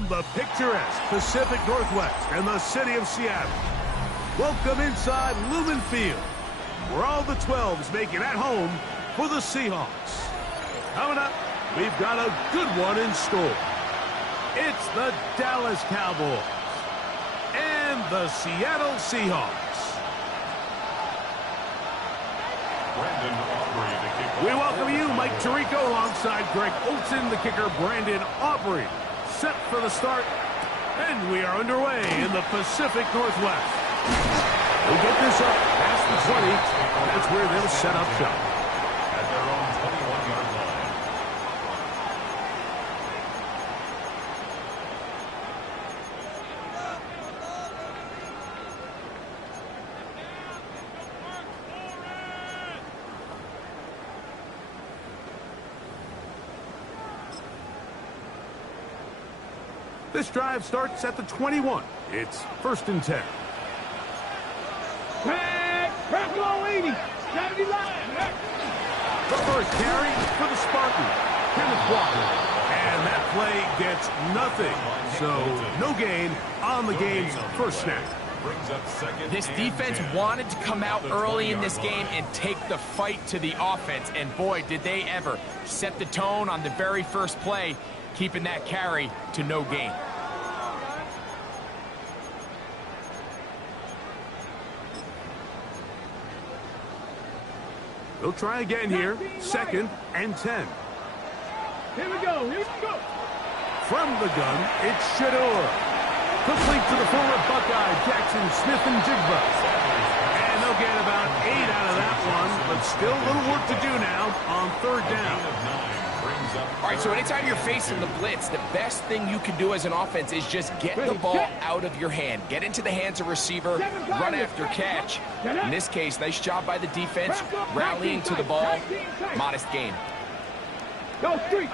From the picturesque Pacific Northwest and the city of Seattle, welcome inside Lumen Field, where all the 12s make it at home for the Seahawks. Coming up, we've got a good one in store. It's the Dallas Cowboys and the Seattle Seahawks. We welcome you, Mike Tirico, alongside Greg Olsen, the kicker, Brandon Aubrey. Set for the start, and we are underway in the Pacific Northwest. We'll get this up past the 20. That's where they'll set up shop. At their own 21-yard line. This drive starts at the 21. It's 1st and 10. Crack low 80. 70 line. The first carry for the Spartans, Kenneth Walker. And that play gets nothing. So no gain on the game's first snap. This defense wanted to come out early in this game and take the fight to the offense. And boy, did they ever set the tone on the very first play, keeping that carry to no gain. They'll try again here. 2nd and 10. Here we go. From the gun, it's Shedeur. Complete to the former Buckeye, Jackson Smith-Njigba. And they'll get about 8 out of that one, but still a little work to do now on 3rd down. All right, so anytime you're facing the blitz, the best thing you can do as an offense is just get the ball out of your hand. Get into the hands of receiver, run after catch. In this case, nice job by the defense, rallying to the ball. Modest gain. Go, street.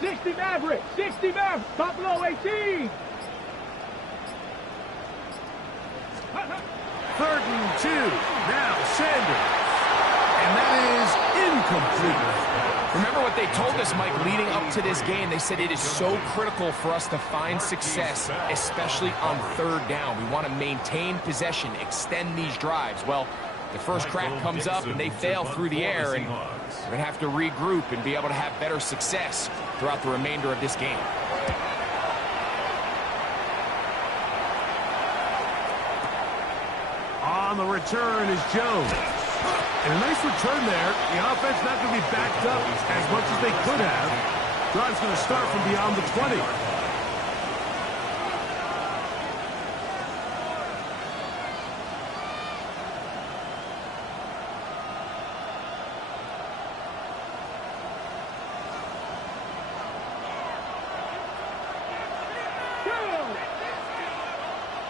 60 Maverick. 60 Maverick. Buffalo 18. 3rd and 2. Now Sanders. And that is incomplete. Remember what they told us, Mike, leading up to this game. They said it is so critical for us to find success, especially on 3rd down. We want to maintain possession, extend these drives. Well, the first crack comes up and they fail through the air, and we're going to have to regroup and be able to have better success throughout the remainder of this game. On the return is Jones. And a nice return there. The offense not going to be backed up as much as they could have. Drive's going to start from beyond the 20.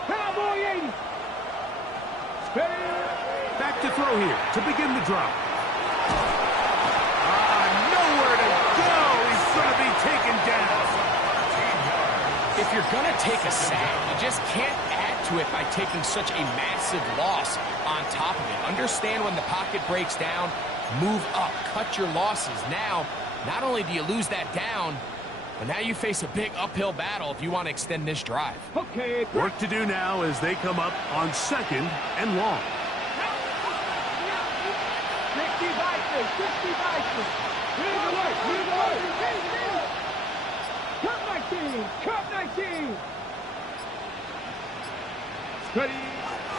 Cowboy 80. Back to throw here to begin the drive. Nowhere to go. He's going to be taken down. If you're going to take a sack, you just can't add to it by taking such a massive loss on top of it. Understand when the pocket breaks down, move up, cut your losses. Now, not only do you lose that down, but now you face a big uphill battle if you want to extend this drive. Okay. Work to do now as they come up on 2nd and long. 60 Vikings. 60 Vikings. Here's the work. Cut 19. Cut 19. Ready.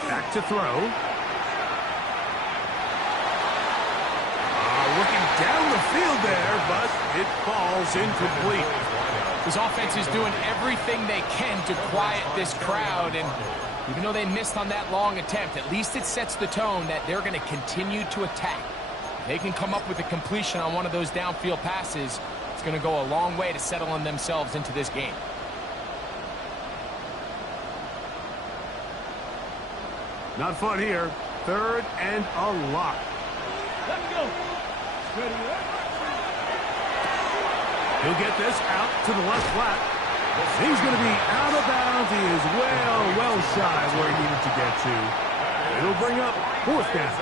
Back to throw. Looking down the field there, but it falls incomplete. This offense is doing everything they can to quiet this crowd, and even though they missed on that long attempt, at least it sets the tone that they're going to continue to attack. If they can come up with a completion on one of those downfield passes, it's going to go a long way to settling themselves into this game. Not fun here. 3rd and a lot. Let's go. Ready. He'll get this out to the left flat. He's going to be out of bounds. He is well shy where he needed to get to. It'll bring up 4th down.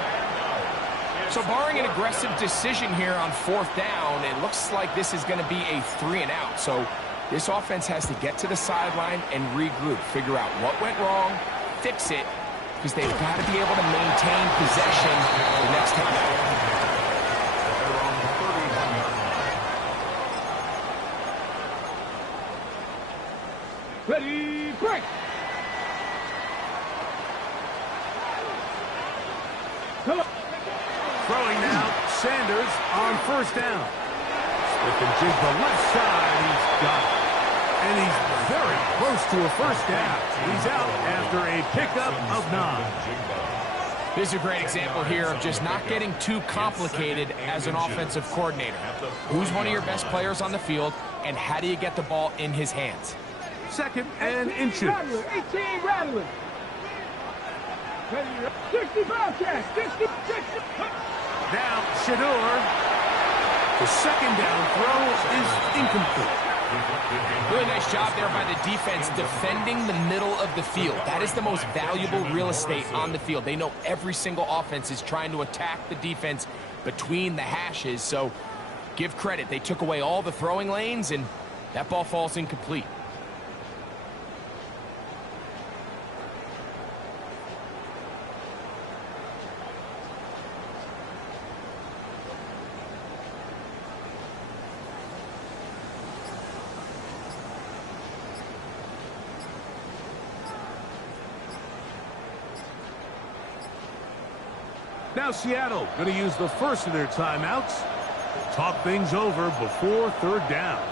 So barring an aggressive decision here on 4th down, it looks like this is going to be a 3-and-out. So this offense has to get to the sideline and regroup, figure out what went wrong, fix it, because they've got to be able to maintain possession the next time out. Ready, break! Throwing now, Sanders on 1st down. Smith-Njigba left side, he's got it. And he's very close to a 1st down. He's out after a pickup of 9. This is a great example here of just not getting too complicated as an offensive coordinator. Who's one of your best players on the field, and how do you get the ball in his hands? 2nd and inches. 18 rattling. 65 catch. 60. Now, Shedeur. The 2nd down throw is incomplete. Really nice job there by the defense defending the middle of the field. That is the most valuable real estate on the field. They know every single offense is trying to attack the defense between the hashes. So give credit. They took away all the throwing lanes, and that ball falls incomplete. Now Seattle going to use the first of their timeouts. Talk things over before 3rd down.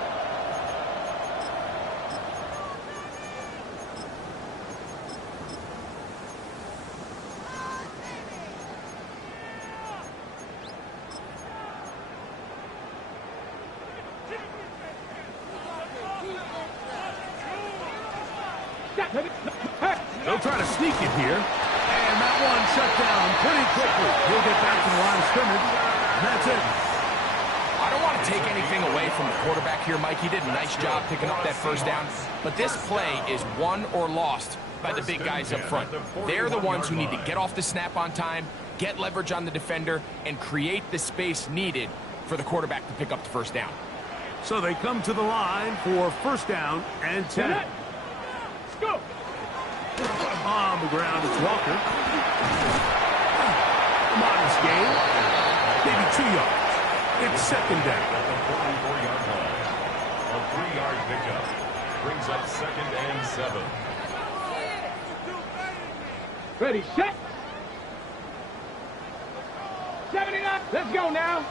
They'll try to sneak it here. And that one shut down pretty quickly. He'll get back to the line of scrimmage. And that's it. I don't want to take anything away from the quarterback here, Mike. He did a nice job picking up that 1st down. But this play is won or lost by the big guys up front. They're the ones who need to get off the snap on time, get leverage on the defender, and create the space needed for the quarterback to pick up the 1st down. So they come to the line for 1st down and 10. Let's go! On the ground, it's Walker. Modest gain. Maybe 2 yards. It's 2nd down. At the 44-yard line. A 3-yard pickup brings up 2nd and 7. Ready, set. 79. Let's go now.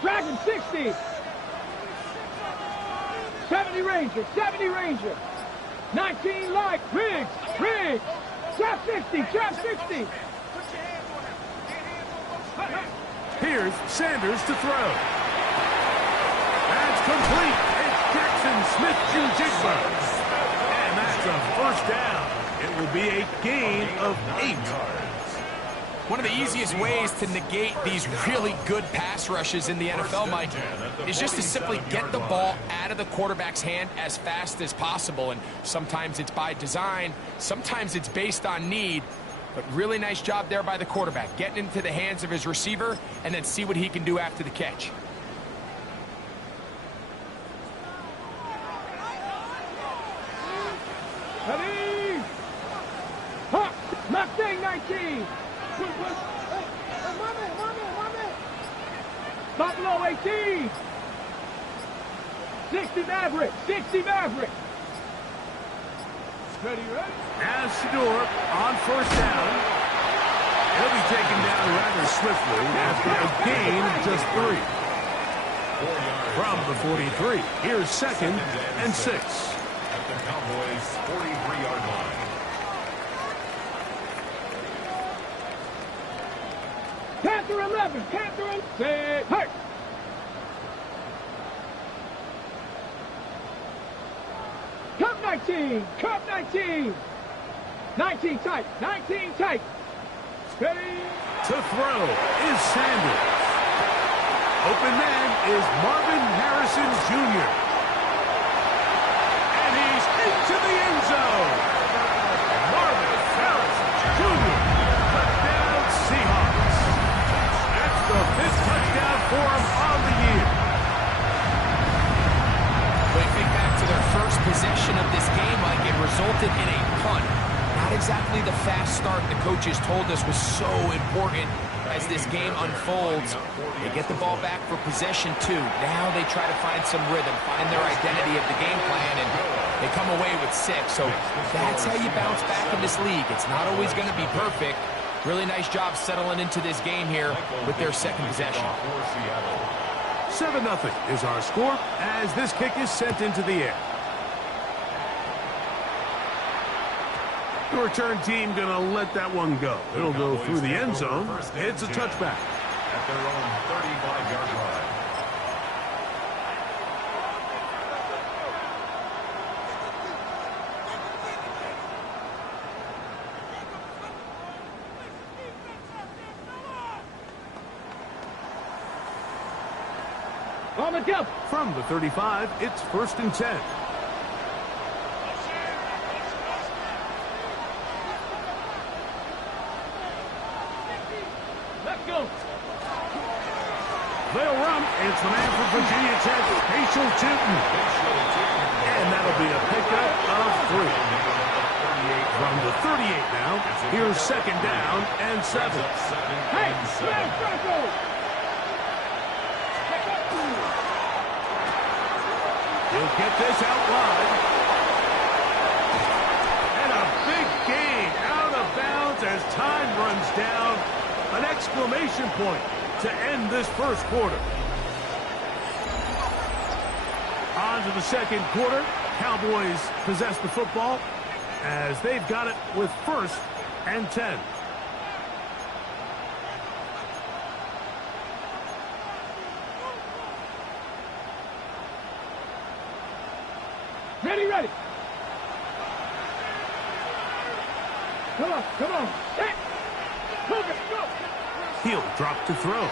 Dragon 60. 70 Ranger. 70 Ranger. 19 light. Riggs. Riggs. Trap 60. Trap 60. Here's Sanders to throw. That's complete. It's Jackson Smith-Njigba. And that's a 1st down. It will be a gain of 8. One of the easiest ways to negate these really good pass rushes in the NFL, Mike, is just to simply get the ball out of the quarterback's hand as fast as possible. And sometimes it's by design, sometimes it's based on need. But really nice job there by the quarterback, getting into the hands of his receiver and then see what he can do after the catch. Ready. Hawk. Mustang 19. Buffalo 18. 60 Maverick. 60 Maverick. Ready, ready? As Shedeur on 1st down. He'll be taken down rather swiftly after a gain of just 3. From the 43, here's 2nd and 6. At the Cowboys' 43-yard line. Panther 11. Panther 11. Hey. Cup 19. Cup 19. 19 tight. 19 tight. Ready. To throw is Sanders. Open man is Marvin Harrison Jr. And he's into the end zone. Marvin Harrison Jr. Touchdown Seahawks. coaches told us was so important as this game unfolds. They get the ball back for possession 2. Now they try to find some rhythm, find their identity of the game plan, and they come away with 6. So that's how you bounce back in this league. It's not always going to be perfect. Really nice job settling into this game here with their second possession. 7-0 is our score as this kick is sent into the air. The return team going to let that one go. It'll go through the end zone. It's a touchback. At their own 35-yard line. On the jump. From the 35, it's 1st and 10. Let's go. They'll run. It's the man from Virginia Tech, Rachel Tootin. And that'll be a pickup of 3. From the 38 now, here's 2nd down and 7. Hey, smash Bronco. He'll get this out wide. And a big gain out of bounds as time runs down. An exclamation point to end this first quarter. On to the second quarter. Cowboys possess the football as they've got it with 1st and 10. Ready, ready. Come on, come on. Set. Move it, go. He'll drop to throw. He's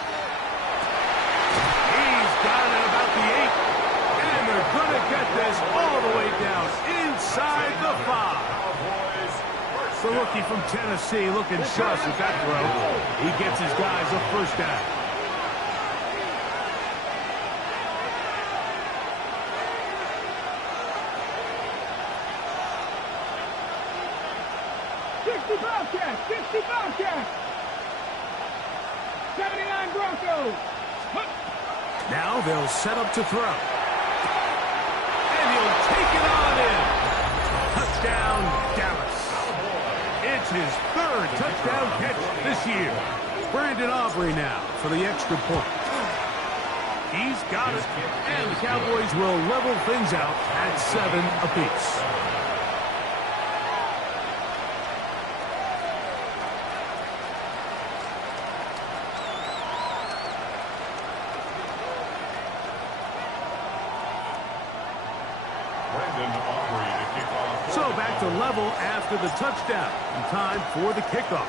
got it about the 8. And they're going to get this all the way down inside the 5. The rookie from Tennessee looking sharp with that throw. He gets his guys a 1st down. Bobcat, 60 Bobcat. 79 Broncos. Now they'll set up to throw. And he'll take it on in. Touchdown, Dallas. It's his 3rd touchdown catch this year. Brandon Aubrey now for the extra point. He's got it. And the Cowboys will level things out at 7 apiece. So back to level after the touchdown. And time for the kickoff.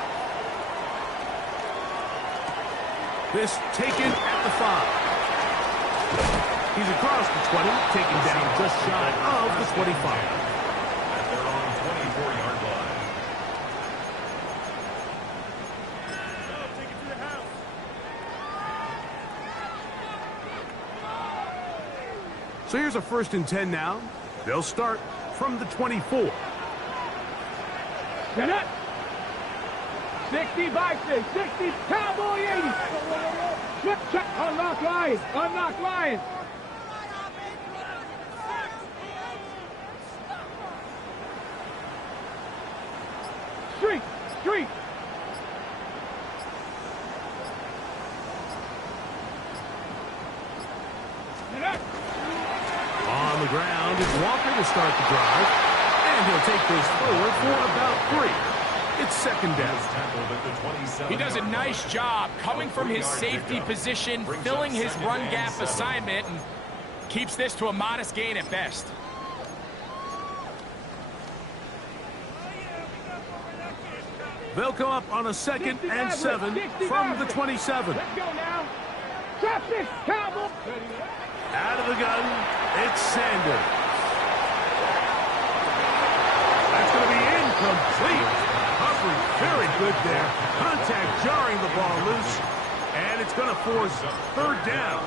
This taken at the 5. He's across the 20, taken down just shy of the 25. At their own 24-yard line. Take it to the house. So here's a 1st and 10 now. They'll start from the 24. Get it. 60 Vikings, 60 Cowboy 80. Check, check. Unlock Lions. Unlock Lions. Street, street. On the ground, it's Walker to start the drive. And he'll take this forward for about 3. It's 2nd down. He does a nice job coming from his safety position, filling his run gap assignment, and keeps this to a modest gain at best. They'll come up on a 2nd and 7 from the 27. Let's go now. Traffic, Cowboy. Out of the gun, it's Sanders. That's going to be incomplete. Coverage very good there. Contact jarring the ball loose. And it's going to force 3rd down.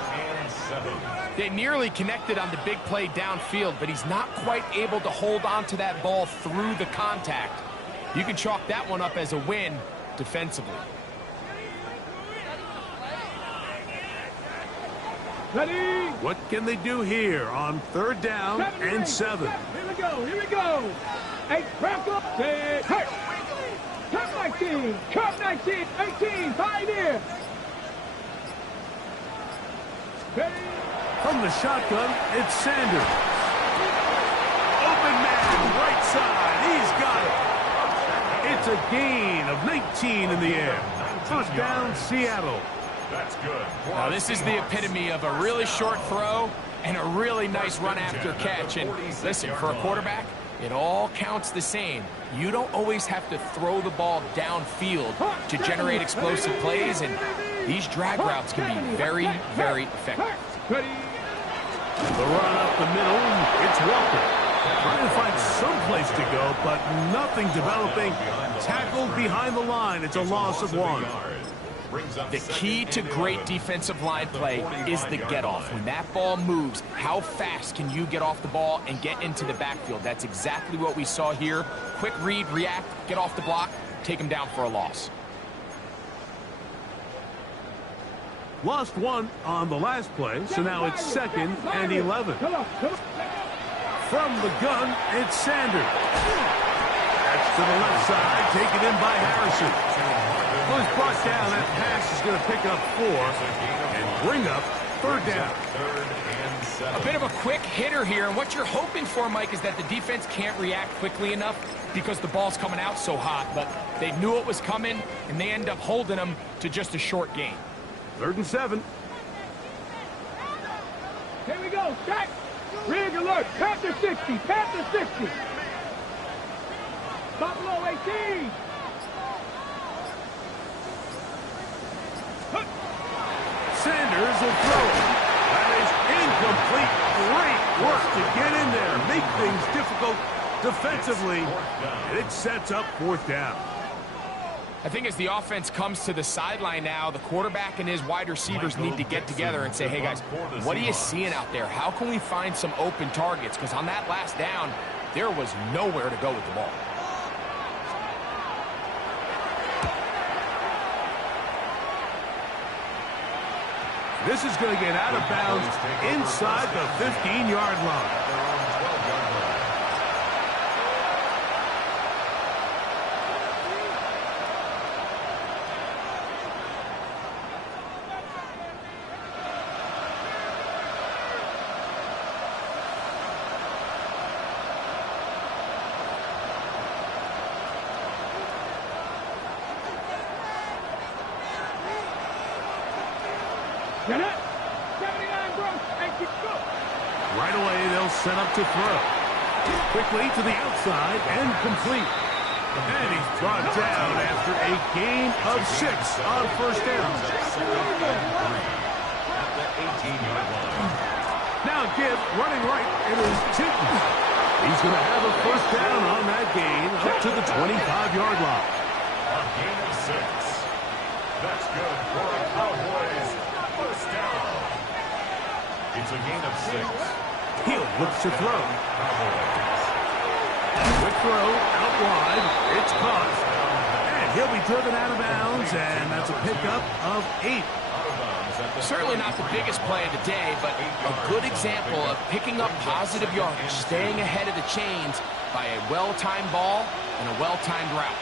They nearly connected on the big play downfield, but he's not quite able to hold on to that ball through the contact. You can chalk that one up as a win, defensively. Ready? What can they do here on 3rd down and 7? Here we go, here we go. 8, back up, 6, hurt. Cut 19, cut 19, 18, 5 here. Ready? From the shotgun, it's Sanders. Open man, right side. He's got it. It's a gain of 19 in the air. First down, Seattle. That's good. Now, this is the epitome of a really short throw and a really nice run after catch. And listen, for a quarterback, it all counts the same. You don't always have to throw the ball downfield to generate explosive plays, and these drag routes can be very, very effective. Ready? The run up the middle, it's Walker. Trying to find some place to go, but nothing developing. Tackled behind the line. It's a loss of 1. The key to great defensive line play is the get-off. When that ball moves, how fast can you get off the ball and get into the backfield? That's exactly what we saw here. Quick read, react, get off the block, take him down for a loss. Lost 1 on the last play, so now it's 2nd and 11. Come on, come on. From the gun, it's Sanders. That's to the left side, taken in by Harrison. Well, he's brought down. That pass is going to pick up 4 and bring up 3rd down. A bit of a quick hitter here, and what you're hoping for, Mike, is that the defense can't react quickly enough because the ball's coming out so hot, but they knew it was coming, and they end up holding them to just a short gain. 3rd and 7. Here we go, stack. Rig alert, Panther 60, Panther 60. Buffalo 18. Sanders will throw it. That is incomplete. Great work to get in there, make things difficult defensively, and it sets up 4th down. I think as the offense comes to the sideline now, the quarterback and his wide receivers need to get together and say, hey, guys, what are you seeing out there? How can we find some open targets? Because on that last down, there was nowhere to go with the ball. This is going to get out of bounds inside the 15-yard line. Get it. 79 Bronx. And keep going. Right away, they'll set up to throw. Quickly to the outside and complete. And he's brought down after a gain of 6 on 1st down. Now Gibb running right. It is Tinton. He's going to have a 1st down on that gain up to the 25-yard line. A gain of 6. That's good for a Cowboys 1st down. It's a gain of 6. Hill looks to throw. Quick throw out wide. It's caught. And he'll be driven out of bounds, and that's a pickup of 8. Certainly not the biggest play of the day, but a good example of picking up positive yardage, staying ahead of the chains by a well-timed ball and a well-timed route.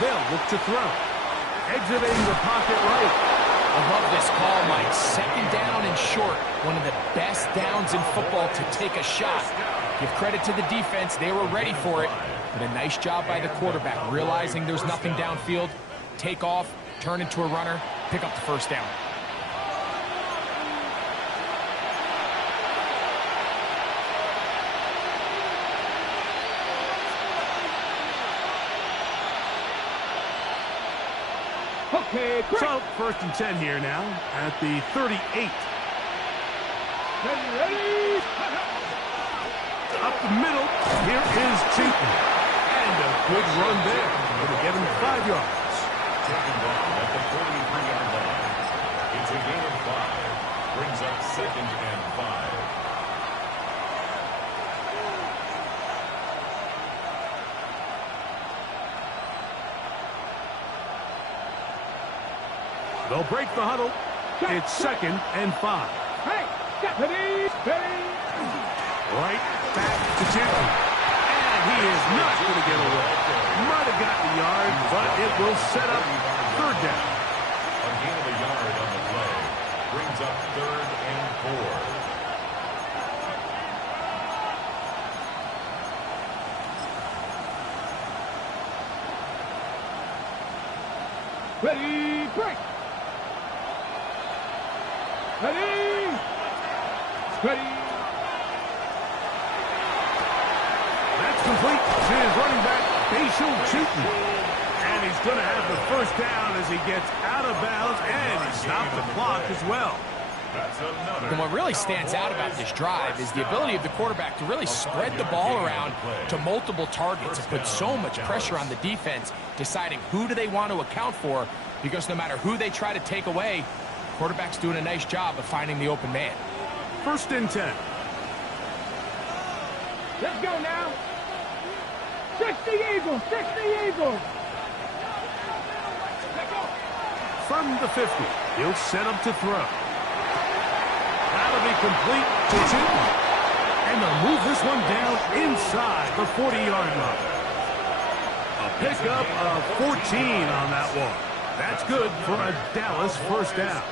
They'll look to throw. Exiting the pocket right. I love this call, Mike. 2nd down and short. One of the best downs in football to take a shot. Give credit to the defense. They were ready for it. But a nice job by the quarterback, realizing there's nothing downfield. Take off, turn into a runner, pick up the 1st down. Okay, quick. So, 1st and 10 here now at the 38. Ready. Up the middle, here is Tinton. And a good run there. Going to get him 5 yards. Taken down at the 43-yard line. It's a gain of 5. Brings up 2nd and 5. They'll break the huddle. It's 2nd and 5. Hey, steady. Right back to Newton. And he is not going to get away. Might have gotten a yard, but it will set up 3rd down. A gain of a yard on the play brings up 3rd and 4. Ready, break. Ready. Ready. That's complete to his running back, Bashal Newton. And he's going to have the 1st down as he gets out of bounds, and he stopped the clock as well. That's another. And what really stands out about this drive is the ability of the quarterback to really spread the ball around to multiple targets and put so much pressure on the defense, deciding who do they want to account for, because no matter who they try to take away, quarterback's doing a nice job of finding the open man. 1st and 10. Let's go now. 60 Eagles, 60 Eagles. From the 50, he'll set up to throw. That'll be complete to Newton. And they'll move this one down inside the 40-yard line. A pickup of 14 on that one. That's good for a Dallas 1st down.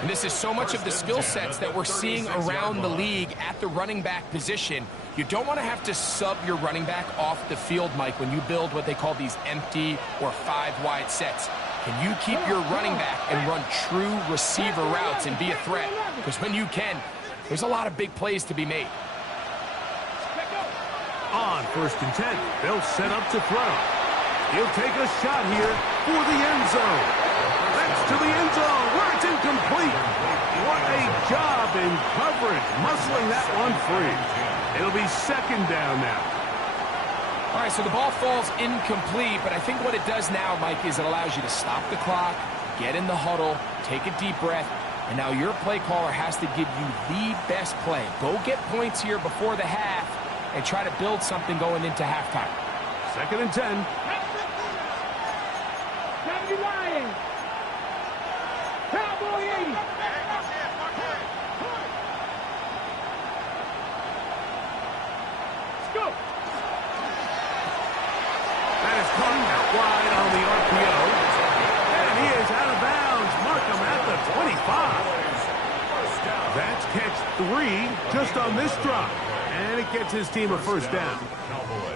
And this is so much of the skill sets that we're seeing around the league at the running back position. You don't want to have to sub your running back off the field, Mike, when you build what they call these empty or 5-wide sets. Can you keep your running back and run true receiver routes and be a threat? Because when you can, there's a lot of big plays to be made. On 1st and 10, they'll set up to throw. He'll take a shot here for the end zone. That's to the end zone where it's incomplete. What a job in coverage, muscling that one free. It'll be 2nd down now. All right, so the ball falls incomplete, but I think what it does now, Mike, is it allows you to stop the clock, get in the huddle, take a deep breath, and now your play caller has to give you the best play. Go get points here before the half and try to build something going into halftime. 2nd and 10. 70 Lions. Cowboy 80. Let's go. That is caught out wide on the RPO. And he is out of bounds. Markham at the 25. That's catch 3 just on this drop. And it gets his team a 1st down.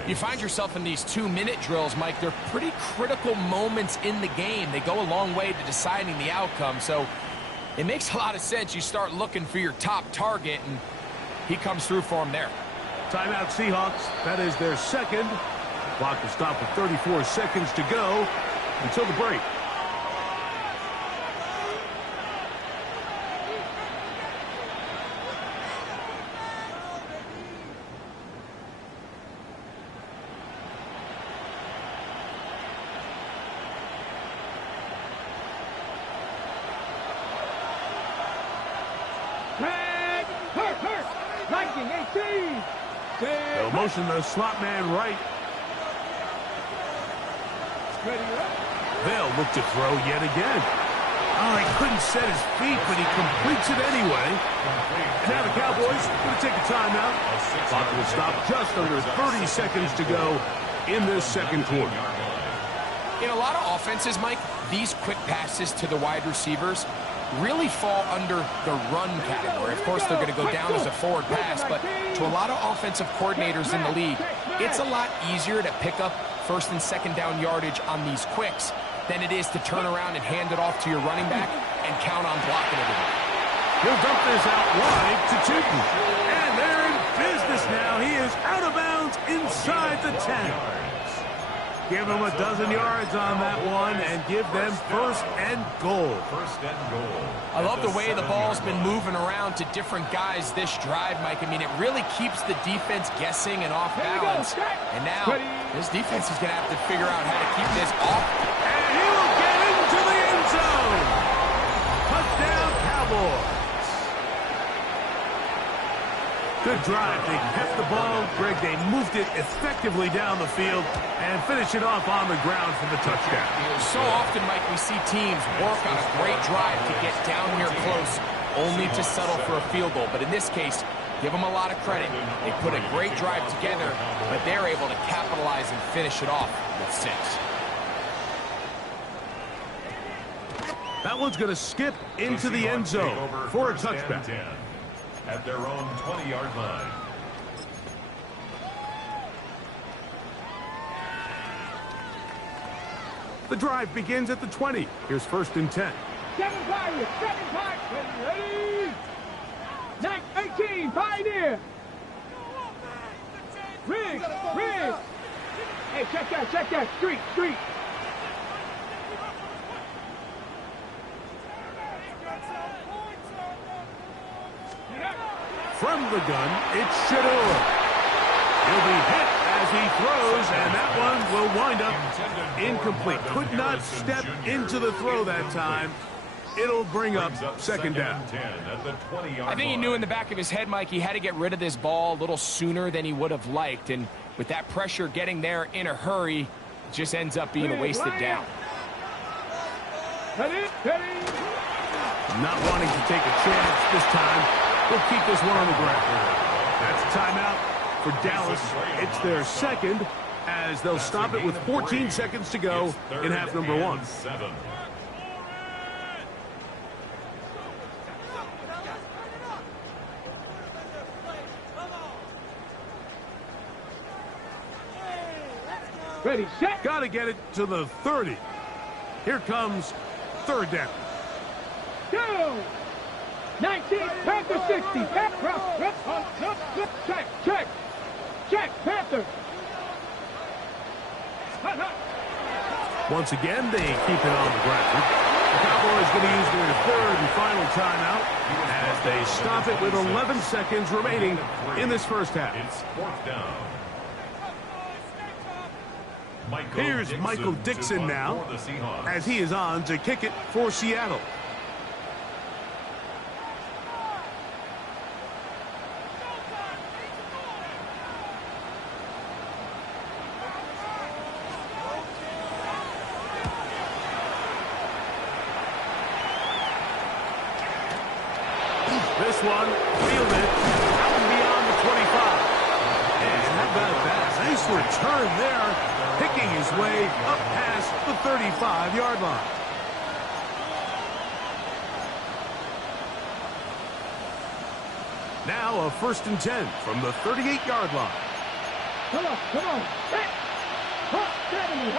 You find yourself in these 2-minute drills, Mike. They're pretty critical moments in the game. They go a long way to deciding the outcome. So it makes a lot of sense. You start looking for your top target, and he comes through for him there. Timeout Seahawks. That is their 2nd. Clock will stop with 34 seconds to go until the break. Hurt. Lightning 18. They'll motion the slot man right. They'll look to throw yet again. Oh, he couldn't set his feet, but he completes it anyway. And now the Cowboys going to take a timeout. Clock will stop just under 30 seconds to go in this 2nd quarter. In a lot of offenses, Mike, these quick passes to the wide receivers really fall under the run category. Of course, they're going to go down as a forward pass, but to a lot of offensive coordinators in the league, it's a lot easier to pick up 1st and 2nd down yardage on these quicks than it is to turn around and hand it off to your running back and count on blocking it. He'll dump this out wide to Newton. And they're in business now. He is out of bounds inside the 10. Give them a dozen yards on that one and give them 1st and goal. 1st and goal. I love the way the ball's been moving around to different guys this drive, Mike. I mean, it really keeps the defense guessing and off balance. And now this defense is going to have to figure out how to keep this off. And he will get into the end zone. Touchdown, Cowboys. Good drive. They kept the ball. Greg, they moved it effectively down the field and finish it off on the ground for the touchdown. So often, Mike, we see teams work on a great drive to get down here close, only to settle for a field goal. But in this case, give them a lot of credit. They put a great drive together, but they're able to capitalize and finish it off with 6. That one's going to skip into the end zone for a touchback. At their own 20-yard line. The drive begins at the 20. Here's 1st and 10. 7 Pirates, 7 Pirates, ready? 18, Pioneer. Riggs. Hey, check that, street. From the gun, it's Shedeur. He'll be hit as he throws, and that one will wind up incomplete. Could not step into the throw that time. It'll bring up 2nd down. I think he knew in the back of his head, Mike, he had to get rid of this ball a little sooner than he would have liked. And with that pressure getting there in a hurry, it just ends up being a wasted down. Not wanting to take a chance this time. We'll keep this one on the ground. That's a timeout for Dallas. It's their 2nd as they'll stop it with 14 seconds to go in half number 1. Ready, set. Got to get it to the 30. Here comes 3rd down. Go. 19, Panther 60. Check, Panther. Once again, they keep it on the ground. The Cowboys going to use their 3rd and final timeout as they stop it with 11 seconds remaining in this first half. It's 4th down. Here's Michael Dixon now as he is on to kick it for Seattle. This one fielded out and beyond the 25. And how about that? Nice return there, picking his way up past the 35-yard line. Now a 1st and 10 from the 38-yard line. Come on. Hot 70.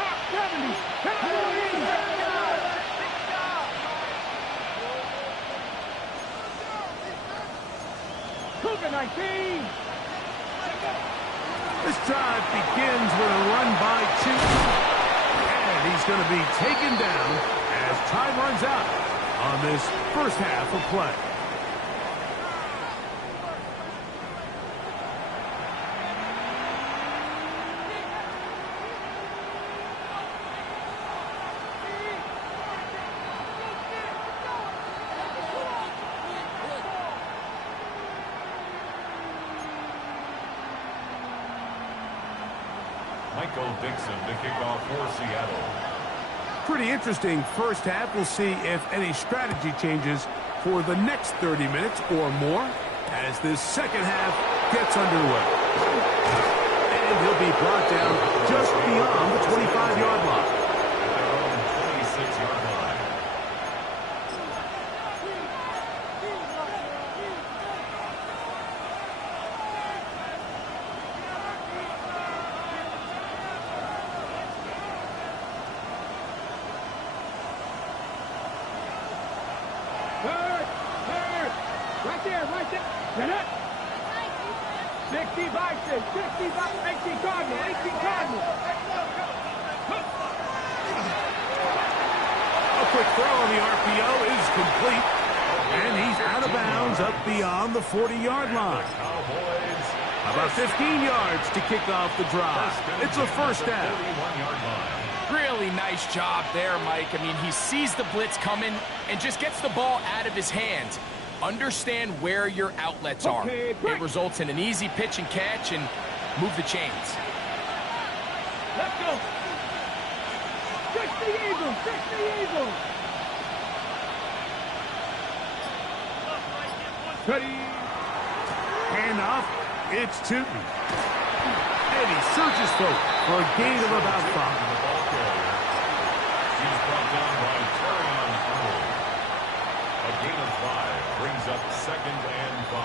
Cougar 19. This drive begins with a run by 2. And he's going to be taken down as time runs out on this first half of play. Michael Dixon to kick off for Seattle. Pretty interesting first half. We'll see if any strategy changes for the next 30 minutes or more as this second half gets underway. And he'll be brought down just beyond the 25-yard line. At their own 26-yard line. Right there. Get it. 60 Bison, 60 Bison, 18 Cardinal. A quick throw on the RPO is complete. And he's out of bounds up beyond the 40-yard line. About 15 yards to kick off the drive. It's a first down. Really nice job there, Mike. I mean, he sees the blitz coming and just gets the ball out of his hands. Understand where your outlets are. It results in an easy pitch and catch and move the chains. Let's go. 60 Eagles, 60 Eagles. Ready. Hand off. It's Tootin. And he surges forward for a gain of about 5. He's brought down by Terrion Arnold. A gain of 5 brings up 2nd and 5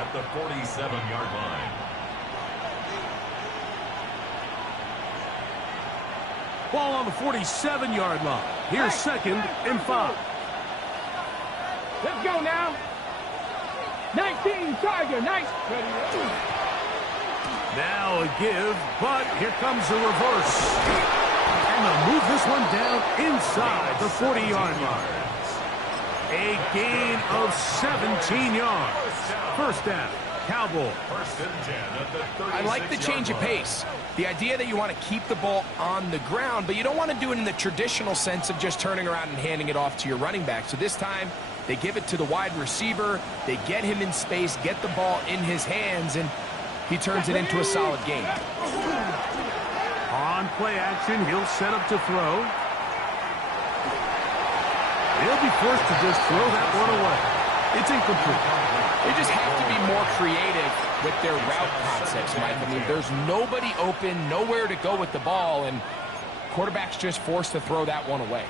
at the 47-yard line. Ball on the 47-yard line. Here's 2nd and 5. Let's go now. 19 Tiger, nice. Now a give, but here comes the reverse. And they'll move this one down inside the 40-yard line. A gain of 17 yards. First down, Cowboys. 1st and 10 at the 36-yard line. I like the change of pace. The idea that you want to keep the ball on the ground, but you don't want to do it in the traditional sense of just turning around and handing it off to your running back. So this time, they give it to the wide receiver. They get him in space, get the ball in his hands, and he turns it into a solid game. On play action, he'll set up to throw. He'll be forced to just throw that one away. It's incomplete. They just have to be more creative with their route concepts, Mike. I mean, there's nobody open, nowhere to go with the ball, and quarterback's just forced to throw that one away.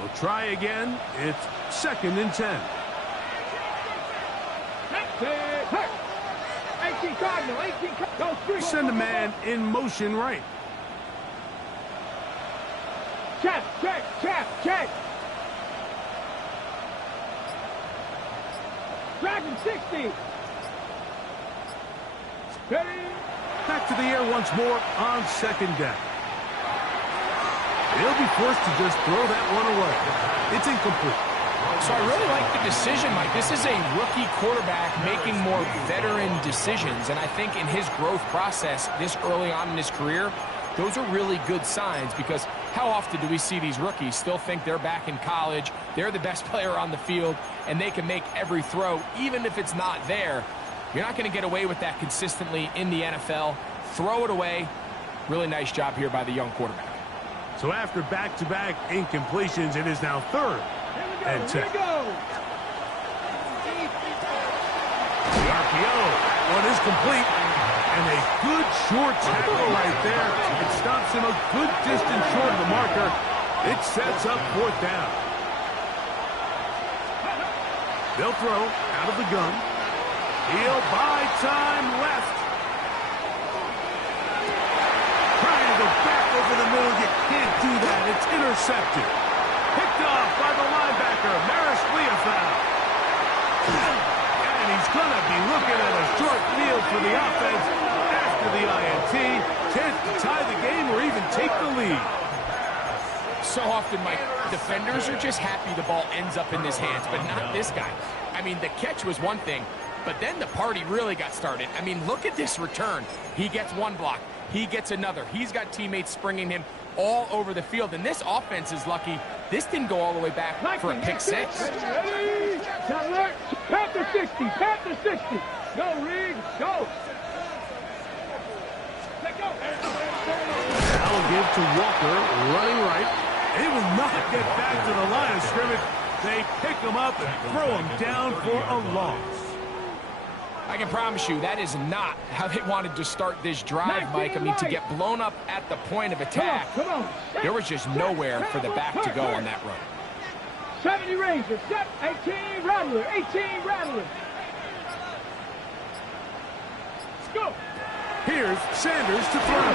We'll try again. It's 2nd and 10. 18 Cardinal, 18 Cardinal. Send a man in motion right. Check, check, check, check. Dragon 60. Ready. Back to the air once more on 2nd down. He'll be forced to just throw that one away. It's incomplete. So I really like the decision, Mike. This is a rookie quarterback making more veteran decisions, and I think in his growth process this early on in his career, those are really good signs, because how often do we see these rookies still think they're back in college, they're the best player on the field, and they can make every throw, even if it's not there. You're not going to get away with that consistently in the NFL. Throw it away. Really nice job here by the young quarterback. So after back-to-back incompletions, it is now 3rd and 10. Here we go. The RPO, that one is complete. And a good short tackle right there. It stops him a good distance short of the marker. It sets up 4th down. They'll throw out of the gun. He'll buy time left. Trying to go back over the middle. You can't do that. It's intercepted. Picked off by the linebacker, Maris Leofau. And he's going to be looking at a short field for the offense after the INT. Chance to tie the game or even take the lead. So often, Mike, defenders are just happy the ball ends up in his hands, but not this guy. I mean, the catch was one thing, but then the party really got started. I mean, look at this return. He gets one block. He gets another. He's got teammates springing him all over the field, and this offense is lucky this didn't go all the way back for a pick 6. Ready. Panther 60, Panther 60. Go, Reed, go. Let go. That'll give to Walker, running right. He will not get back to the line of scrimmage. They pick him up and throw him down for a loss. I can promise you that is not how they wanted to start this drive, Mike. I mean, to get blown up at the point of attack, Come on. there was just nowhere for the back to go on that run. 70 Rangers, 18 Rattler, 18 Rattler. Let's go. Here's Sanders to throw.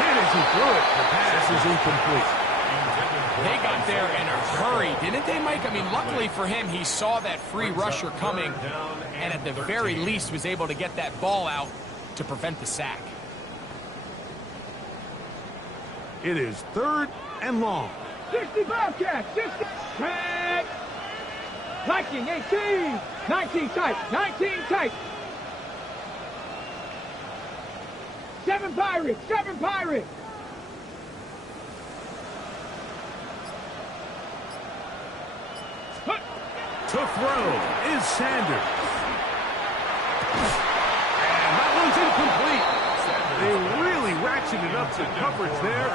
And as he threw it, the pass is incomplete. They got there in a hurry, didn't they, Mike? I mean, luckily for him, he saw that free rusher coming, and at the very least was able to get that ball out to prevent the sack. It is 3rd and long. 60 Bobcats, 60. Track. Viking, 18. 19 tight, 19 tight. Pirates! 7 Pirates! To throw is Sanders. And that one's incomplete. They really ratcheted up the coverage there.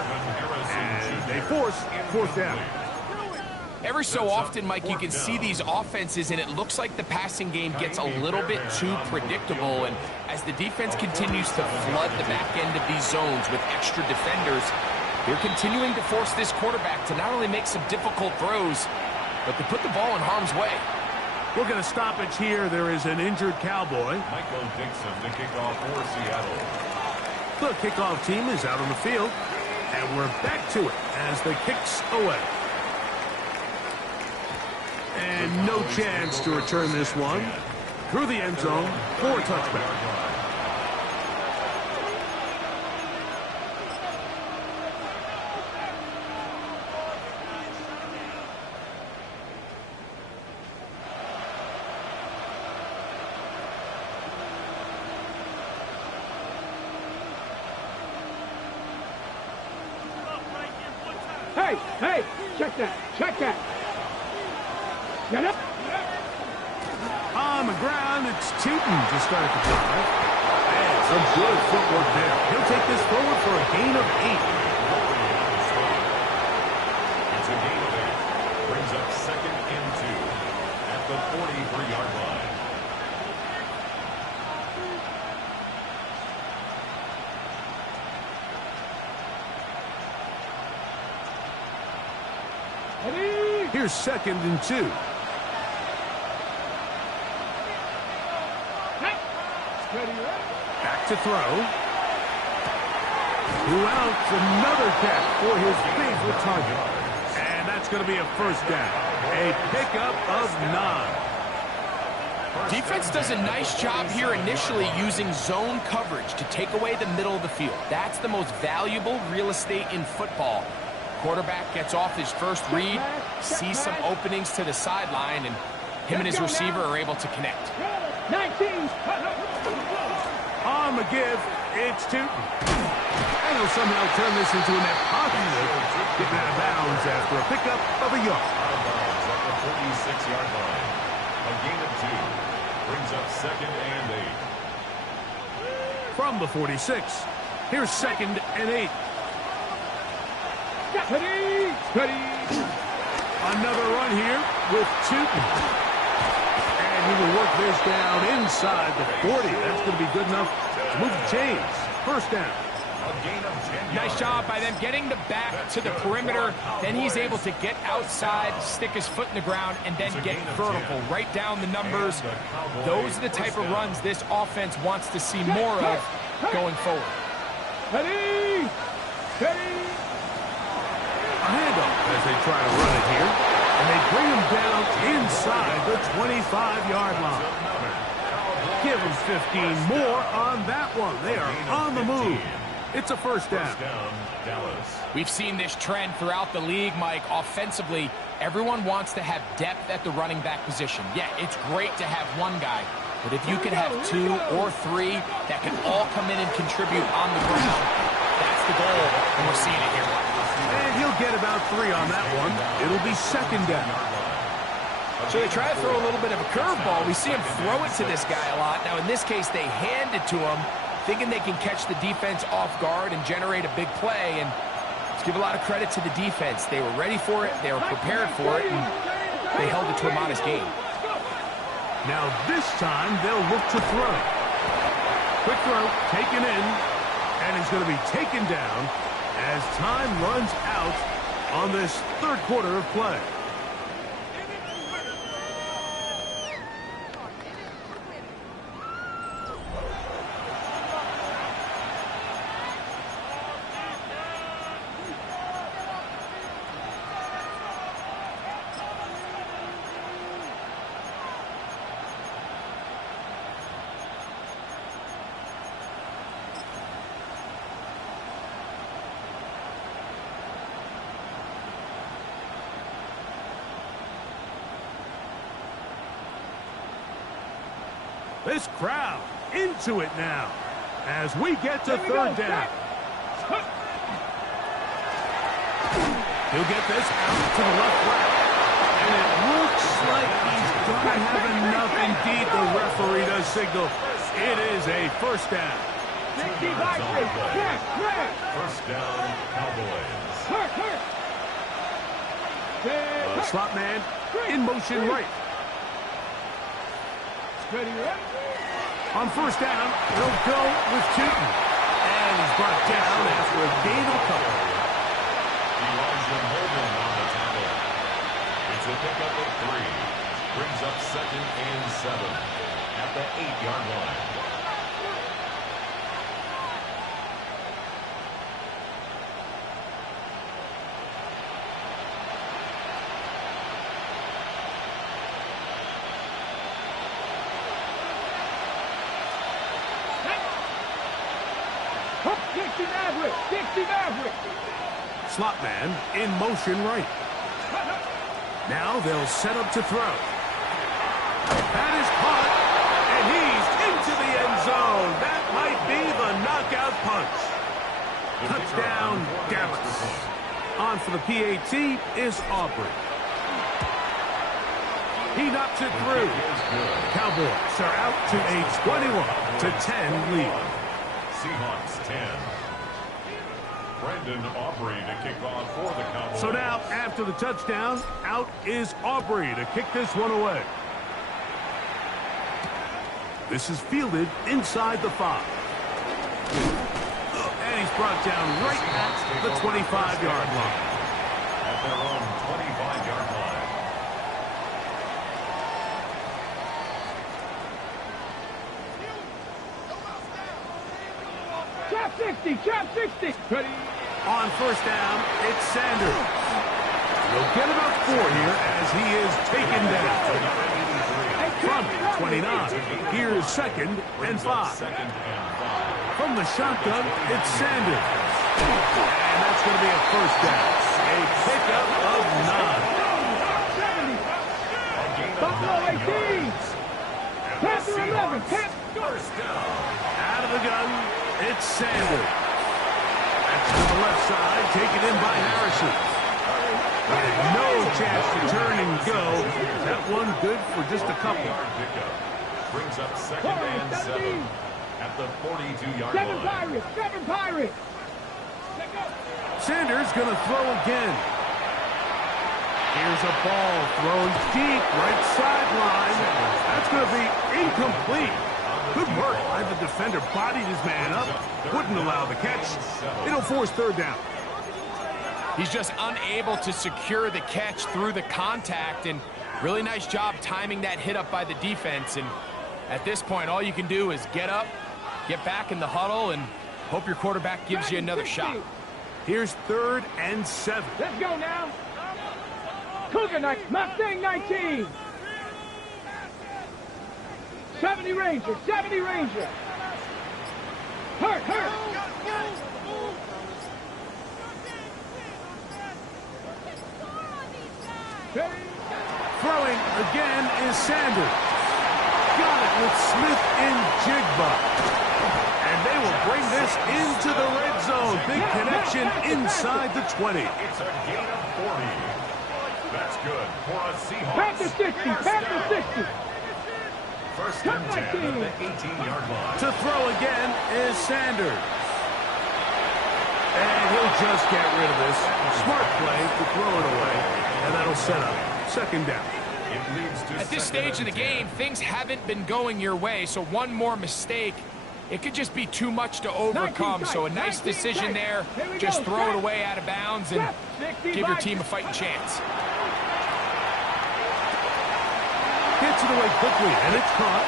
And they force 4th down. Every so often, Mike, you can see these offenses, and it looks like the passing game gets a little bit too predictable. And as the defense continues to flood the back end of these zones with extra defenders, they're continuing to force this quarterback to not only make some difficult throws, but to put the ball in harm's way. We're going to stoppage here. There is an injured Cowboy. Michael Dixon to kick off for Seattle. The kickoff team is out on the field, and we're back to it as the kick's away. And no chance to return this one through the end zone for a touchback. Hey, check that. Get up. On the ground, it's Tootin to start the drive. And some good footwork there. He'll take this forward for a gain of 8. It's a gain of 8. Brings up 2nd and 2 at the 43-yard line. Here's 2nd and 2. Back to throw. Who else? Another catch for his favorite target. And that's going to be a 1st down. A pickup of 9. Defense does a nice job here initially using zone coverage to take away the middle of the field. That's the most valuable real estate in football. Quarterback gets off his first read, sees some openings to the sideline, and him and his receiver are able to connect. 19. On the give, it's Tootin. And he'll somehow turn this into a net positive, getting out of bounds after a pickup of a yard. Out of bounds at the 46-yard line. A gain of 2. Brings up 2nd and 8. From the 46, here's 2nd and 8. Steady. Another run here with Tootin. And he will work this down inside the 40. That's going to be good enough to move the chains. 1st down. A gain of 10 Nice job by them getting the back to the perimeter. Then he's able to get outside, stick his foot in the ground, and then get vertical. Right down the numbers. Those are the type of runs this offense wants to see more of going forward. Steady. A handoff as they try to run it here. And they bring him down inside the 25-yard line. Give him 15 more on that one. They are on the move. It's a 1st down. Dallas. We've seen this trend throughout the league, Mike. Offensively, everyone wants to have depth at the running back position. Yeah, it's great to have one guy, but if you can have 2 or 3 that can all come in and contribute on the ground, that's the goal, and we're seeing it here. And he'll get about 3 on that one. It'll be 2nd down. So they try to throw a little bit of a curveball. We see him throw it to this guy a lot. Now, in this case, they hand it to him, thinking they can catch the defense off guard and generate a big play. And let's give a lot of credit to the defense. They were ready for it. They were prepared for it. And they held it to a modest game. Now this time they'll look to throw. Quick throw, taken in, and he's going to be taken down as time runs out on this 3rd quarter of play. This crowd into it now. as we get to third down. He'll get this out to the left flank. And it looks like he's going to have enough. Indeed, the referee does signal it is a first down. First down, Cowboys. The slot man in motion right. On first down, he'll go with Tootin. And he's brought down after a gain of a couple. Elijah Molden on the tackle. It's a pickup of 3. Brings up 2nd and 7 at the 8-yard line. Dixie Maverick. Slot man in motion right. Now they'll set up to throw. That is caught, and he's into the end zone. That might be the knockout punch. Touchdown, Dallas. On for the PAT is Aubrey. He knocks it through. Cowboys are out to a 21-10 lead. Seahawks 10. Brendan Aubrey to kick off for the Cowboys. So now, after the touchdown, out is Aubrey to kick this one away. This is fielded inside the 5. And he's brought down right at the 25-yard line. At their own 25-yard line. Trap 60, trap 60. Ready? On first down, it's Sanders. He'll get about 4 here as he is taken down. From 29, here's 2nd and 5. From the shotgun, it's Sanders. And that's going to be a first down. A pickup of 9. Buffalo 18. Panther 11. First down. Out of the gun, it's Sanders. To the left side, taken in by Harrison. And no chance to turn and go. That one good for just a couple. Brings up 2nd and 7 at the 42-yard line. 7 Pirates. Sanders going to throw again. Here's a ball thrown deep right sideline. That's going to be incomplete. Good work by the defender. Bodied his man up. Wouldn't allow the catch. It'll force third down. He's just unable to secure the catch through the contact, and really nice job timing that hit up by the defense. And at this point, all you can do is get up, get back in the huddle, and hope your quarterback gives you another shot. Here's 3rd and 7. Let's go now. Cougar Mustang 19. 70 Ranger, 70 Ranger. Hurt. Throwing again is Sanders. Got it with Smith in Jigba. And they will bring this into the red zone. Big connection inside the 20. It's a gain of 40. That's good for a Seahawks. Panther 60, Panther 60. First and 10 at the 18-yard line. To throw again is Sanders. And he'll just get rid of this. Smart play to throw it away. And that'll set up 2nd down. It leads to At this stage of the game, things haven't been going your way, so one more mistake, it could just be too much to overcome. So a nice decision there. Just throw it away out of bounds and give your team a fighting chance. Gets it away quickly, and it's caught.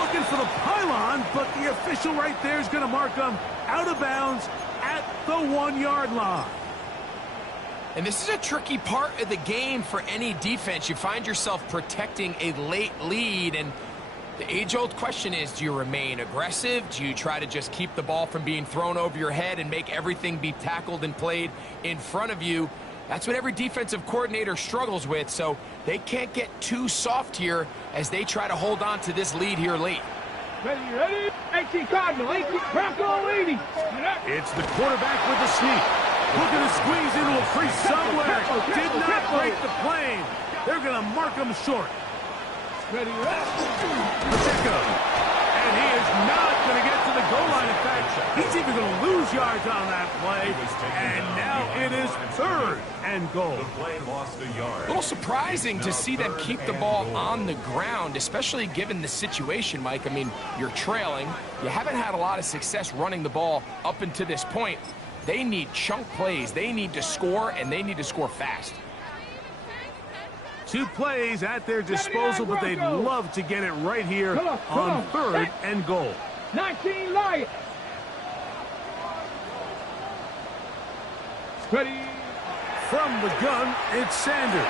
Looking for the pylon, but the official right there is going to mark him out of bounds at the 1-yard line. And this is a tricky part of the game for any defense. You find yourself protecting a late lead, and the age-old question is, do you remain aggressive? Do you try to just keep the ball from being thrown over your head and make everything be tackled and played in front of you? That's what every defensive coordinator struggles with, so they can't get too soft here as they try to hold on to this lead here late. Ready? 18 Cardinal, 18 Bronco 80. It's the quarterback with the sneak. Looking to squeeze into a crease somewhere. Did not break the plane. They're going to mark him short. Ready? Pacheco. And he is not going to get to the goal line. In fact, he's even going to lose yards on that play. And now it is 3rd and goal. The play lost a yard. A little surprising to see them keep the ball on the ground, especially given the situation, Mike. I mean, you're trailing. You haven't had a lot of success running the ball up until this point. They need chunk plays. They need to score, and they need to score fast. 2 plays at their disposal, but they'd love to get it right here on 3rd and goal. 19 Lion. Ready? From the gun, it's Sanders.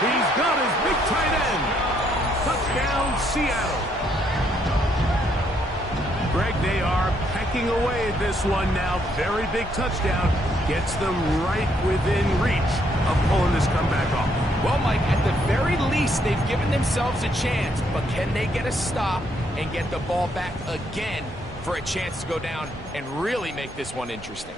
He's got his big tight end. Touchdown, Seattle. Greg, they are pecking away at this one now. Very big touchdown. Gets them right within reach of pulling this comeback off. Well, Mike, at the very least, they've given themselves a chance, but can they get a stop and get the ball back again for a chance to go down and really make this one interesting?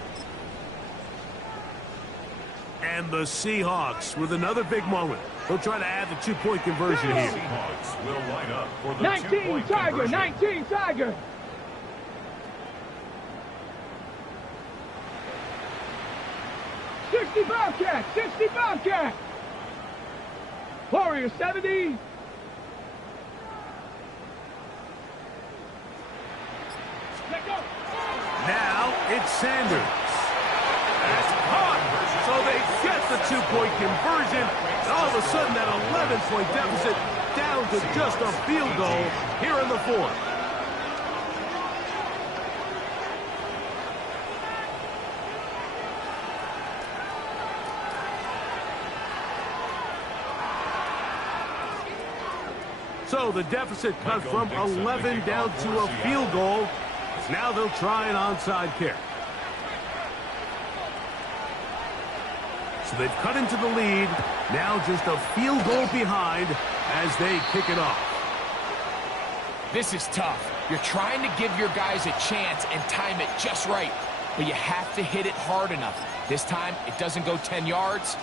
And the Seahawks with another big moment. They'll try to add the 2-point conversion here. Seahawks will line up for the 19 2-point Tiger, conversion. 19 Tiger. Bobcat, 60 Bobcat. Warrior 70. Let go. Now it's Sanders. That's caught. So they get the 2-point conversion. And all of a sudden that 11-point deficit down to just a field goal here in the 4th. So the deficit cut from 11 down to a field goal. Now they'll try an onside kick. So they've cut into the lead. Now just a field goal behind as they kick it off. This is tough. You're trying to give your guys a chance and time it just right, but you have to hit it hard enough. This time, it doesn't go 10 yards.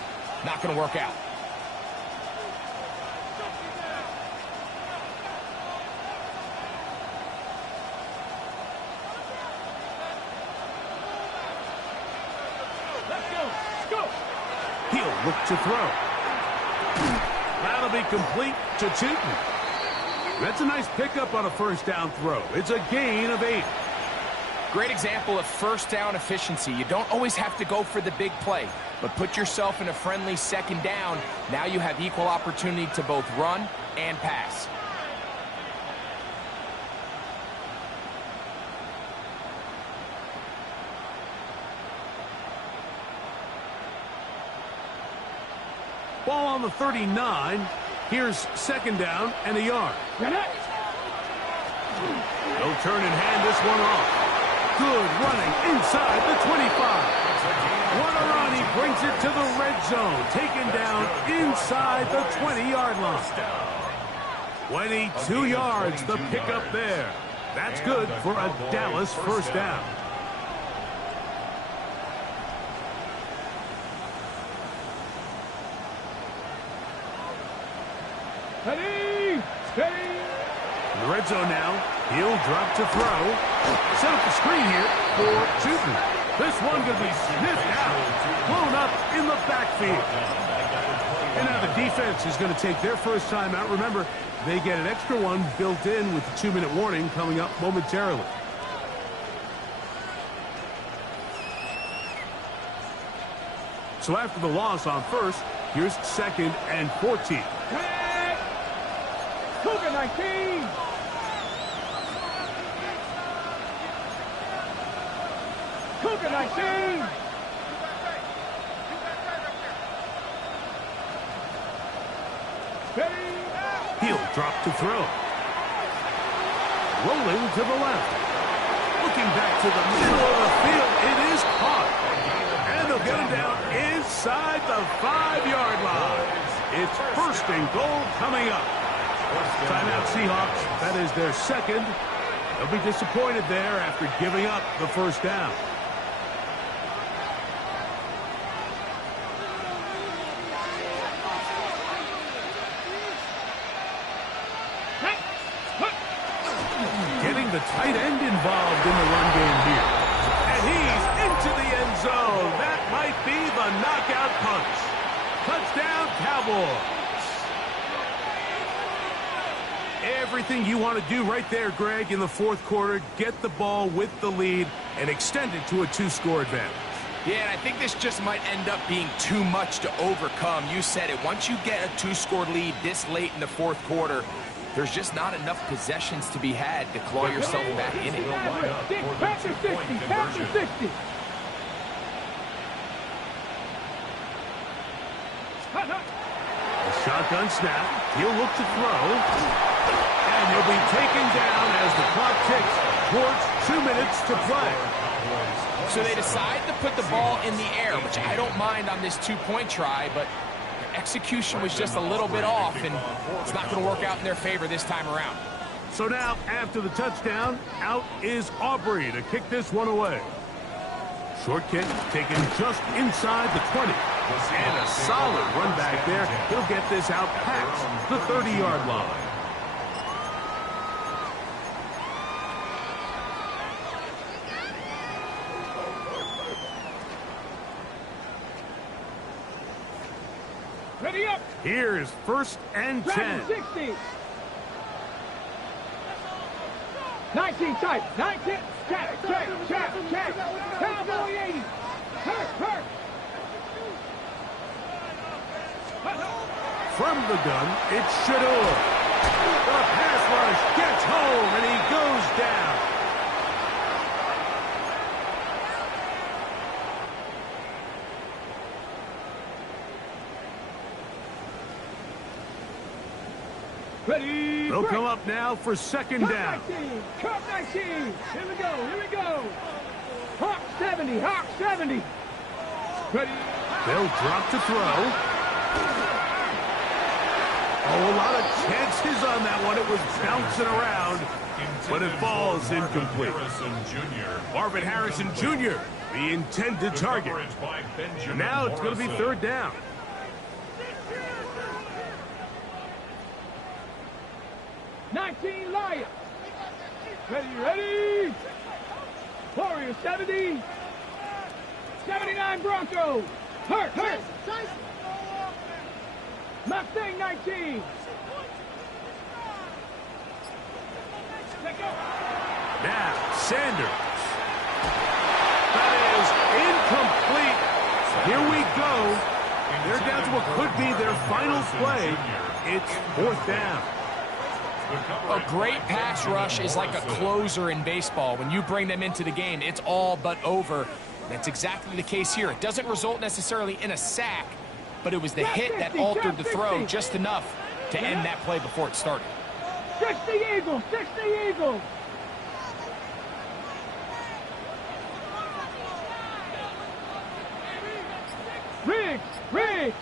Not going to work out. He'll look to throw. That'll be complete to Tootin. That's a nice pickup on a first down throw. It's a gain of 8. Great example of first down efficiency. You don't always have to go for the big play, but put yourself in a friendly second down. Now you have equal opportunity to both run and pass. Ball on the 39. Here's second down and a yard. They'll turn and hand this one off. Good running inside the 25. What a run. He brings it to the red zone. Taken down inside the 20-yard line. 22 yards, the pickup there. That's good for a Dallas first down. Ready. In the red zone now. He'll drop to throw. Set up the screen here for Tootin. This one going to be sniffed out. Blown up in the backfield. And now the defense is going to take their first time out. Remember, they get an extra one built in with the 2-minute warning coming up momentarily. So after the loss on first, here's second and 14. Cougar 19. Cougar 19. He'll drop to throw. Rolling to the left. Looking back to the middle of the field. It is caught. And they'll get him down inside the 5-yard line. It's first and goal coming up. Timeout Seahawks. That is their second. They'll be disappointed there after giving up the first down. Getting the tight end involved in the run game here. And he's into the end zone. That might be the knockout punch. Touchdown, Cowboys. Everything you want to do right there, Greg, in the fourth quarter. Get the ball with the lead and extend it to a two-score advantage. Yeah, and I think this just might end up being too much to overcome. You said it. Once you get a two-score lead this late in the fourth quarter, there's just not enough possessions to be had to claw yourself back in it. Panther 60, Panther 60. The shotgun snap. He'll look to throw. And he'll be taken down as the clock ticks towards 2 minutes to play. So they decide to put the ball in the air, which I don't mind on this two-point try, but execution was just a little bit off, and it's not going to work out in their favor this time around. So now, after the touchdown, out is Aubrey to kick this one away. Short kick taken just inside the 20. And a solid run back there. He'll get this out past the 30-yard line. Ready up. Here's first and 10. 60. 19 tight. 19. Check. Cowboy 80. Hurt. From the gun, it's Shador. The pass rush gets home, and he goes down. Ready. They'll come up now for second down. Cut 19. Here we go. Hawk 70. Ready. They'll drop to throw. Oh, a lot of chances on that one. It was bouncing around, but it falls incomplete. Marvin Harrison Jr., the intended target. And now it's going to be third down. Lions. Ready. Warriors 70. 79 Broncos. Hurt. Mustang 19. Now, Sanders. That is incomplete. Here we go. They're down to what could be their final play. It's fourth down. A great pass rush is like a closer in baseball. When you bring them into the game, it's all but over. That's exactly the case here. It doesn't result necessarily in a sack, but it was the hit that altered the throw just enough to end that play before it started. 60 Eagles. Riggs. Ready.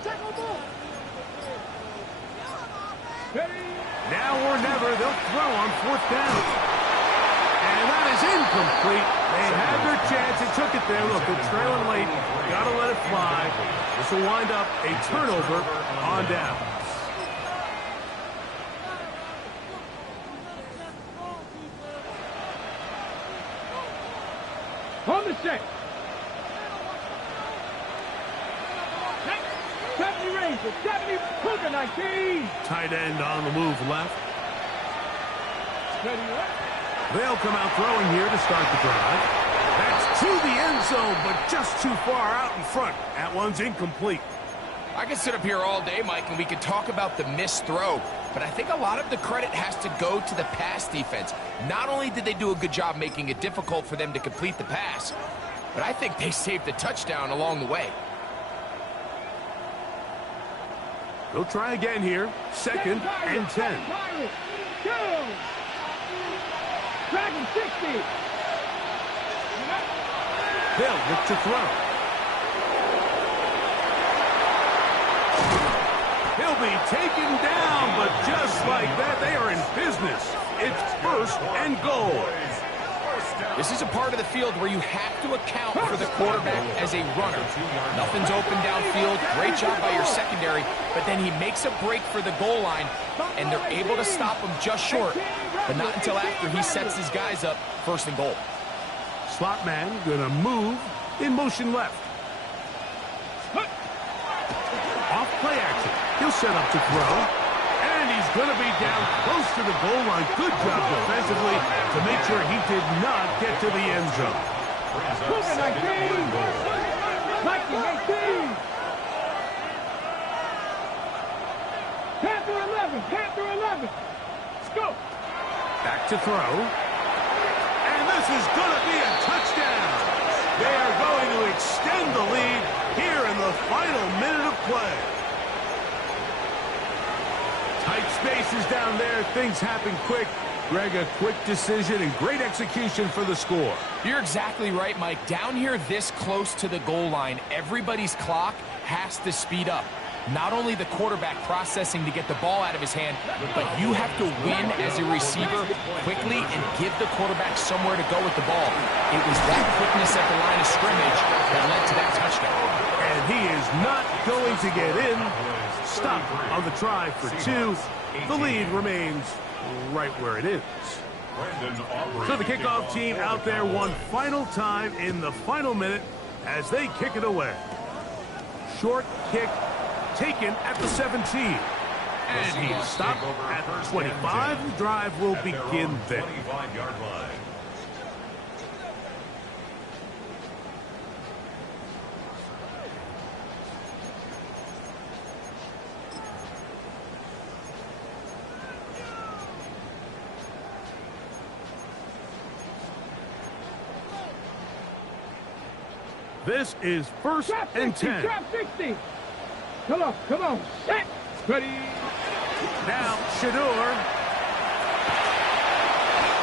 Now or never, they'll throw on fourth down. And that is incomplete. They had their chance. They took it there. Look, they're trailing late. Got to let it fly. This will wind up a turnover on down. On the set. 70 Rangers. 70 Cougar 19. Tight end on the move left. Ready up. They'll come out throwing here to start the drive. That's to the end zone, but just too far out in front. That one's incomplete. I could sit up here all day, Mike, and we could talk about the missed throw, but I think a lot of the credit has to go to the pass defense. Not only did they do a good job making it difficult for them to complete the pass, but I think they saved the touchdown along the way. They'll try again here. Second and 10. Go! Dragon 60. They'll look to throw. He'll be taken down, but just like that, they business. It's first and goal. This is a part of the field where you have to account for the quarterback as a runner. Nothing's open downfield. Great job by your secondary, but then he makes a break for the goal line, and they're able to stop him just short, but not until after he sets his guys up first and goal. Slot man gonna move in motion left. Off play action. He'll set up to throw. And he's going to be down close to the goal line. Good job defensively to make sure he did not get to the end zone. Cougar 19. Viking 18. Panther 11. Panther 11. Let's go. Back to throw. And this is going to be a touchdown. They are going to extend the lead here in the final minute of play. Tight spaces down there. Things happen quick. Greg, a quick decision and great execution for the score. You're exactly right, Mike. Down here this close to the goal line, everybody's clock has to speed up. Not only the quarterback processing to get the ball out of his hand, but you have to win as a receiver quickly and give the quarterback somewhere to go with the ball. It was that quickness at the line of scrimmage that led to that touchdown. And he is not going to get in. Stop on the try for 2. The lead remains right where it is. So the kickoff team out there one final time in the final minute as they kick it away. Short kick taken at the 17. And he's stopped at 25. The drive will begin there. 25-yard line. This is first and 10. Trap 60. Come on, come on. Set. Ready. Now, Shedeur.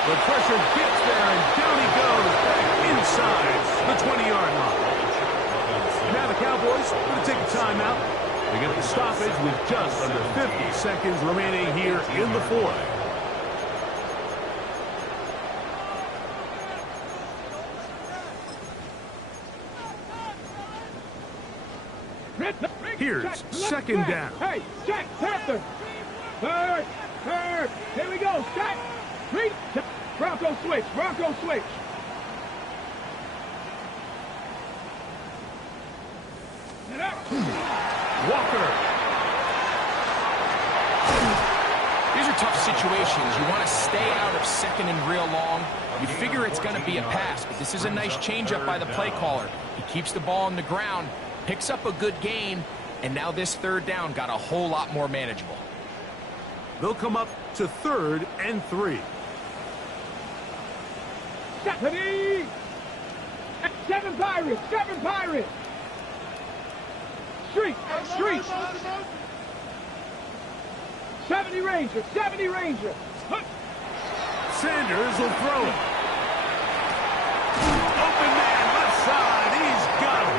The pressure gets there, and down he goes inside the 20-yard line. Now the Cowboys going to take a timeout. They get the stoppage with just under 50 seconds remaining here in the fourth. Here's second down. Hey, check, Panther. Third. Here we go. Set. Read. Bronco switch. Bronco switch. Walker. These are tough situations. You want to stay out of second and real long. You figure it's going to be a pass, but this is a nice changeup by the play caller. He keeps the ball on the ground, picks up a good gain, and now this third down got a whole lot more manageable. They'll come up to 3rd and 3. Stephanie! 7 Pirates! 7 Pirates! Street! 70 Rangers! 70 Rangers! Sanders will throw it. Open man, left side. He's got him.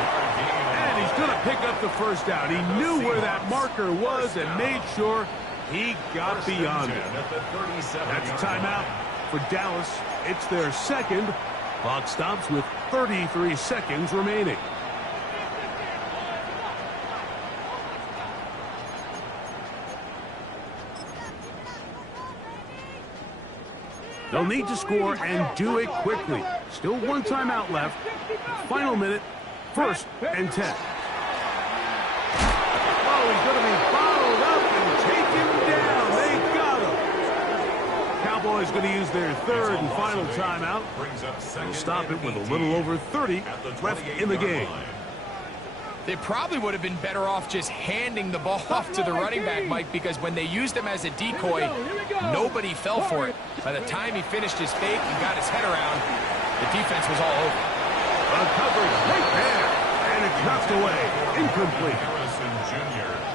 And he's going to pick up the first down. He knew where that marker was and made sure he got beyond it. That's a timeout for Dallas. It's their second. Clock stops with 33 seconds remaining. They'll need to score and do it quickly. Still one timeout left. Final minute, 1st and 10. Oh, he's going to be followed up and taken down. They got him. Cowboys going to use their 3rd and final timeout. They'll stop it with a little over 30 left in the game. They probably would have been better off just handing the ball off to the running back, Mike, because when they used him as a decoy, nobody fell for it. By the time he finished his fake and got his head around, the defense was all over. A coverage right there, and it's knocked away, incomplete.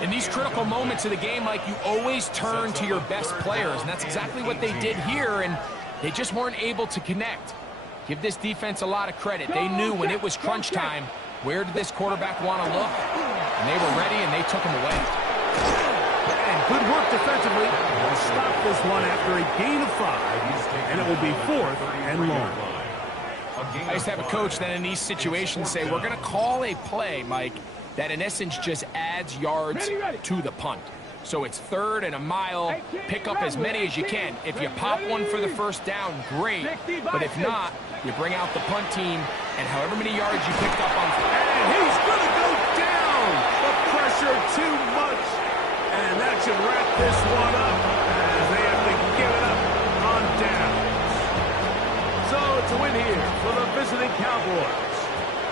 In these critical moments of the game, Mike, you always turn to your best players, and that's exactly what they did here, and they just weren't able to connect. Give this defense a lot of credit. They knew when it was crunch time, where did this quarterback want to look? And they were ready, and they took him away. And good work defensively. They'll stop this one after a gain of 5, and it will be 4th and long. I used to have a coach that in these situations say, we're going to call a play, Mike, that in essence just adds yards to the punt. So it's 3rd and a mile. Pick up as many as you can. If you pop one for the first down, great. But if not, you bring out the punt team, and however many yards you picked up on. And he's going to go down. The pressure too much. And that should wrap this one up as they have to give it up on downs. So it's a win here for the visiting Cowboys.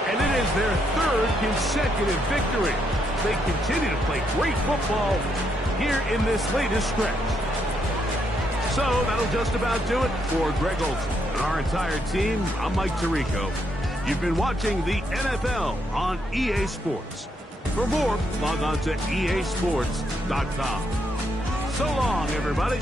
And it is their 3rd consecutive victory. They continue to play great football here in this latest stretch. So that'll just about do it for Greg Olsen and our entire team. I'm Mike Tirico. You've been watching the NFL on EA Sports. For more, log on to easports.com. So long, everybody.